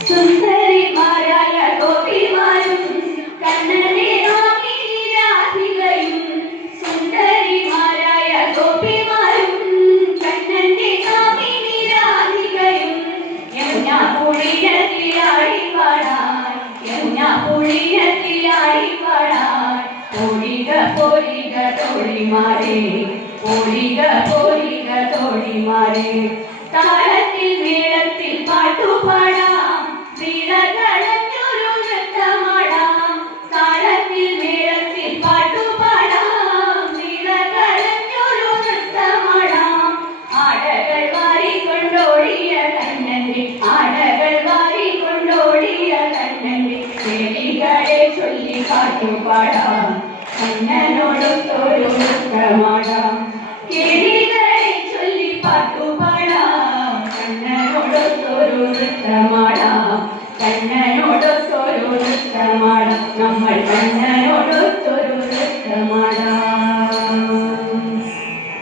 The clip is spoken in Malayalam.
സുന്ദരിമാരായ ഗോപിമാരും കണ്ണനെ വാങ്ങി രാധികയും സുന്ദരിമാരായ ഗോപിമാരും കണ്ണനെ വാങ്ങി രാധികയും യമുനാ പുഴയിലാടി പാടാൻ യമുനാ പുഴയിലാടി പാടാൻ പോരിക പോരിക തോഴിമാരെ പോരിക പോരിക തോഴിമാരെ താളത്തിൽ മേളത്തിൽ പാട്ടുപാടാം വീണകളഞ്ഞൊരു നൃത്തമാടാം താളത്തിൽ മേളത്തിൽ പാട്ടുപാടാം വീണകളഞ്ഞൊരു നൃത്തമാടാം ആടകൾ വാരിക്കൊണ്ടോടിയ കണ്ണന്റെ ആടകൾ വാരിക്കൊണ്ടോടിയ കണ്ണന്റെ ദേവികളെ ചൊല്ലി പാട്ടുപാടാം കണ്ണനോടൊത്തൊരു നൃത്തമാടാം കേളികളെ ചൊല്ലി പാട്ടുപാടാം കണ്ണനോടൊത്തൊരു നൃത്തമാടാം കണ്ണനോടൊത്തൊരു നൃത്തമാടാം നമ്മൾ കണ്ണനോടൊത്തൊരു നൃത്തമാടാം